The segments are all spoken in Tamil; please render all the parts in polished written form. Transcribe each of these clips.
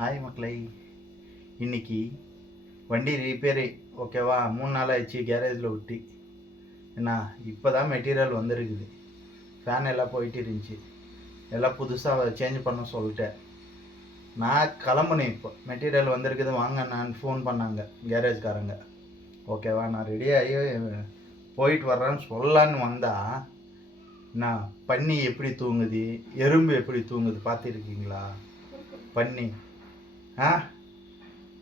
ஹாய் மக்களை, இன்னைக்கு வண்டி ரிப்பேரு. ஓகேவா, 3 நாள் ஆயிடுச்சு கேரேஜில் விட்டு. என்ன இப்போ தான் மெட்டீரியல் வந்துருக்குது. ஃபேன் எல்லாம் போயிட்டு இருந்துச்சு, எல்லாம் புதுசாக சேஞ்ச் பண்ண சொல்லிட்டேன். நான் கிளம்புனேன். இப்போ மெட்டீரியல் வந்திருக்குது, வாங்க நான் ஃபோன் பண்ணாங்க கேரேஜ்காரங்க. ஓகேவா, நான் ரெடியாகி போயிட்டு வர்றேன்னு சொல்லலான்னு வந்தா, நான் பன்னி எப்படி தூங்குது, எறும்பு எப்படி தூங்குது பார்த்துருக்கீங்களா? பன்னி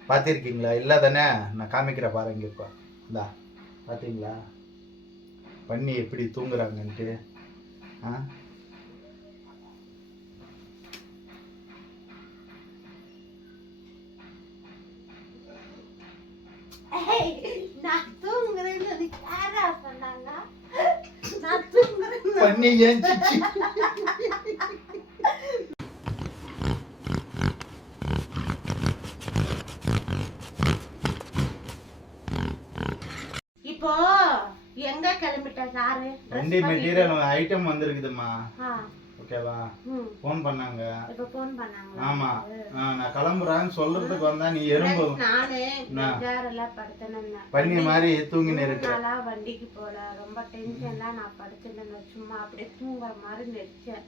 பார்த்துருக்கீங்களா? இல்லை தானே? நான் காமிக்கிற பாருங்க. இப்போ இந்தா பார்த்தீங்களா பன்னி எப்படி தூங்குறாங்கன்ட்டு? பன்னி ஏஞ்சிச்சு. இப்போ எங்க கிளம்பிட்ட சாரு? வண்டி மெட்டீரியல் ஐட்டம் வந்திருக்குதுமா. ஓகேவா, ஃபோன் பண்ணாங்க. இப்ப ஃபோன் பண்ணாங்க. ஆமா, நான் கிளம்புறேன்னு சொல்றதுக்கு வந்தா நீ எறும்பு. நானே பெஜாரல படுத்தேன். பன்னி மாதிரி தூங்கின்னு இருக்க. நான் வண்டிக்கு போல, ரொம்ப டென்ஷன்ல நான் படுத்துட்டேன். சும்மா அப்படியே தூங்குற மாதிரி நடிச்சேன்.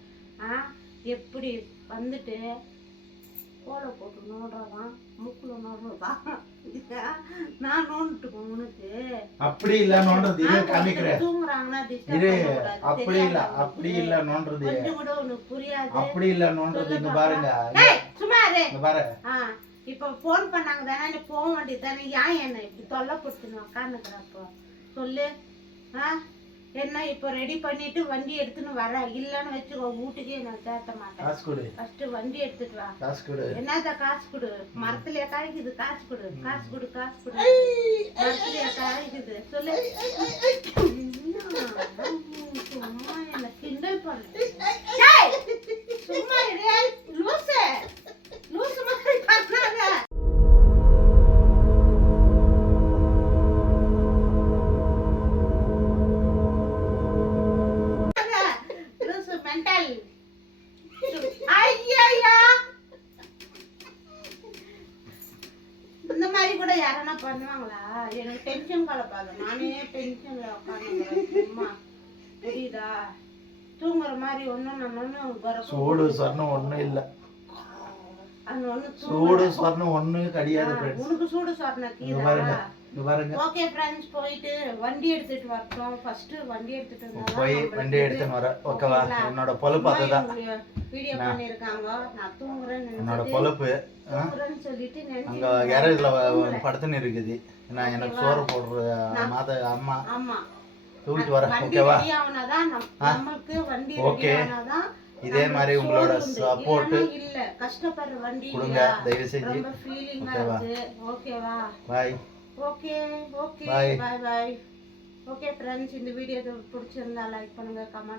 எப்படி வந்துட்டு கோலை போட்டு நோடுறதான், மூக்குல நோடுறதான். நான் நோண்டுட்டு உனக்கு அப்படி இல்ல நோண்டுறது. இரு காமிக்கிறேன். தூங்குறாங்கன்னா இரு, அப்படி இல்ல, அப்படி இல்ல நோண்டுறது. கொஞ்சம் கூட உனக்கு புரியாது. அப்படி இல்ல நோண்டுறது. இங்க பாருங்க, சும்மா இரு. இங்க பாரு. இப்ப போன் பண்ணாங்க தானே, நீ போக வேண்டியது தானே. ஏன் என்ன இப்படி தொல்லை கொடுத்துன்னு உட்காந்துக்கிறப்போ சொல்லு. என்ன இப்போ ரெடி பண்ணிட்டு வண்டி எடுத்துன்னு வர, இல்லன்னு வச்சுக்கோ வீட்டுக்கே நான் சேர்த்த மாட்டேன். காசு கொடு. ஃபர்ஸ்ட் வண்டி எடுத்துட்டு வா. காசு கொடு. என்னதா காசு கொடு? மரத்துலயே காய்க்குது, காசு கொடு. காசு கொடு, காசு கொடு. மரத்துலயே காய்க்குது சொல்லு. சும்மா என்ன கிண்டல் பண்ணு. சும்மா லூசு லூசு மாதிரி பண்ணாங்க. இந்த மாதிரி கூட யாரனா பண்ணுவாங்களா? எனக்கு டென்ஷன் கலப்பாது. நானே டென்ஷன்ல உட்காந்து சும்மா புரியுதா? தூங்குற மாதிரி ஒன்னும் சூடு சொன்ன ஒண்ணும் இல்ல. சூடு சொன்ன ஒண்ணும் கிடையாது. உனக்கு சூடு சொன்ன பாருங்க. ஓகே फ्रेंड्स, போயிட்டு வண்டி எடுத்துட்டு வரட்டும். ஃபர்ஸ்ட் வண்டி எடுத்துட்டு வந்தா போய் வண்டி எடுத்துட்டு வர. ஓகேவா, என்னோட பொறுப்பு அதுதான். வீடியோ பண்ணிருக்காங்க. நான் தூங்குறேன்னு என்னோட பொறுப்பு. தூங்குறேன்னு சொல்லிட்டு அங்க கேரேஜ்ல படுத்துன்னு இருக்குது. நான் எனக்கு சோறு போடுற மாத அம்மா. ஆமா, தூக்கிட்டு வரேன். ஓகேவா, நமக்கு வண்டி ஓகே. இதே மாதிரி உங்களோட சப்போர்ட் இல்ல, கஷ்டப்படுற வண்டி கொடுங்க தயவு செஞ்சு. ரொம்ப ஃபீலிங்கா இருக்கு. ஓகேவா, bye. Okay okay, bye bye. Okay friends, இந்த வீடியோ பிடிச்சிருந்தா லைக் பண்ணுங்க, கமெண்ட்